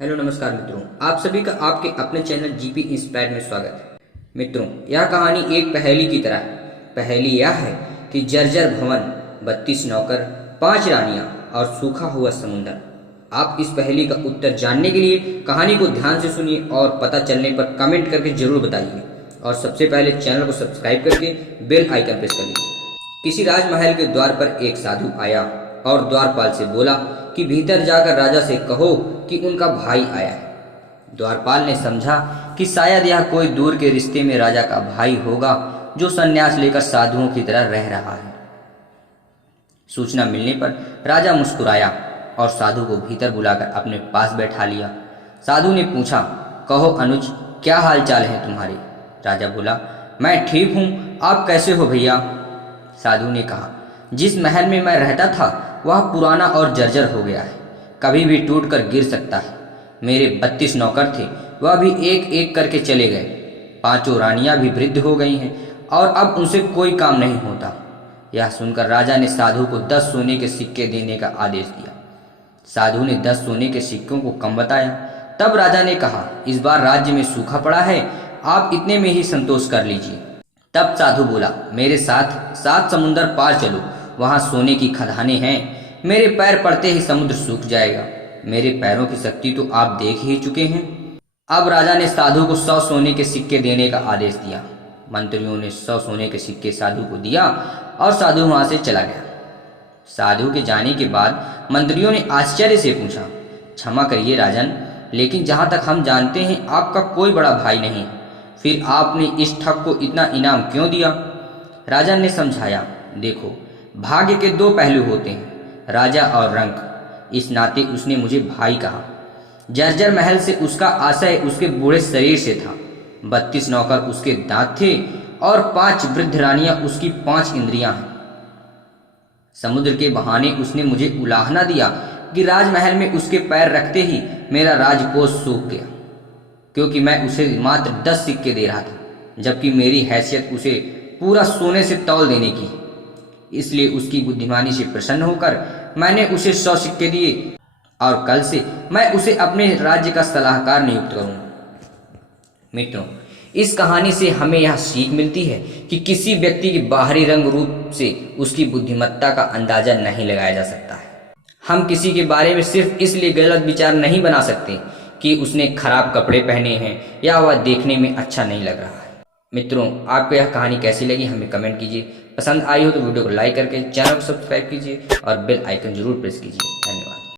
Hello नमस्कार मित्रों, आप सभी का आपके अपने चैनल जीपी इंस्पायर्ड में स्वागत है। मित्रों, यह कहानी एक पहेली की तरह है। पहेली यह है कि जर्जर भवन, 32 नौकर, 5 रानियां और सूखा हुआ समुंदर। आप इस पहेली का उत्तर जानने के लिए कहानी को ध्यान से सुनिए और पता चलने पर कमेंट करके जरूर बताइए। और सबसे पहले चैनल को सब्सक्राइब करके बेल आइकन प्रेस कर लीजिए। किसी राजमहल के द्वार पर एक साधु आया और द्वारपाल से बोला कि भीतर जाकर राजा से कहो कि उनका भाई आया है। द्वारपाल ने समझा कि शायद यह कोई दूर के रिश्ते में राजा का भाई होगा जो संन्यास लेकर साधुओं की तरह रह रहा है। सूचना मिलने पर राजा मुस्कुराया और साधु को भीतर बुलाकर अपने पास बैठा लिया। साधु ने पूछा, कहो अनुज, क्या हाल चाल है तुम्हारे? राजा बोला, मैं ठीक हूँ, आप कैसे हो भैया? साधु ने कहा, जिस महल में मैं रहता था वह पुराना और जर्जर हो गया है, कभी भी टूटकर गिर सकता है। मेरे 32 नौकर थे, वह भी एक एक करके चले गए। 5 रानियां भी वृद्ध हो गई हैं और अब उनसे कोई काम नहीं होता। यह सुनकर राजा ने साधु को 10 सोने के सिक्के देने का आदेश दिया। साधु ने 10 सोने के सिक्कों को कम बताया। तब राजा ने कहा, इस बार राज्य में सूखा पड़ा है, आप इतने में ही संतोष कर लीजिए। तब साधु बोला, मेरे साथ 7 समुंदर पार चलो, वहां सोने की खदानें हैं। मेरे पैर पड़ते ही समुद्र सूख जाएगा। मेरे पैरों की शक्ति तो आप देख ही चुके हैं। अब राजा ने साधु को 100 सोने के सिक्के देने का आदेश दिया। मंत्रियों ने 100 सोने के सिक्के साधु को दिया और साधु वहां से चला गया। साधु के जाने के बाद मंत्रियों ने आश्चर्य से पूछा, क्षमा करिए राजन, लेकिन जहां तक हम जानते हैं आपका कोई बड़ा भाई नहीं, फिर आपने इस ठग को इतना इनाम क्यों दिया? राजन ने समझाया, देखो, भाग्य के 2 पहलू होते हैं, राजा और रंक। इस नाते उसने मुझे भाई कहा। जर्जर महल से उसका आशय उसके बूढ़े शरीर से था। 32 नौकर उसके दांत थे और 5 वृद्ध रानियां उसकी 5 इंद्रियां हैं। समुद्र के बहाने उसने मुझे उलाहना दिया कि राजमहल में उसके पैर रखते ही मेरा राजकोष सूख गया, क्योंकि मैं उसे मात्र 10 सिक्के दे रहा था, जबकि मेरी हैसियत उसे पूरा सोने से तौल देने की। इसलिए उसकी बुद्धिमानी से प्रसन्न होकर मैंने उसे 100 सिक्के दिए और कल से मैं उसे अपने राज्य का सलाहकार नियुक्त करूंगा। मित्रों, इस कहानी से हमें यह सीख मिलती है कि किसी व्यक्ति के बाहरी रंग रूप से उसकी बुद्धिमत्ता का अंदाजा नहीं लगाया जा सकता है। हम किसी के बारे में सिर्फ इसलिए गलत विचार नहीं बना सकते कि उसने खराब कपड़े पहने हैं या वह देखने में अच्छा नहीं लग रहा है। मित्रों, आपको यह कहानी कैसी लगी हमें कमेंट कीजिए। पसंद आई हो तो वीडियो को लाइक करके चैनल को सब्सक्राइब कीजिए और बेल आइकन जरूर प्रेस कीजिए। धन्यवाद।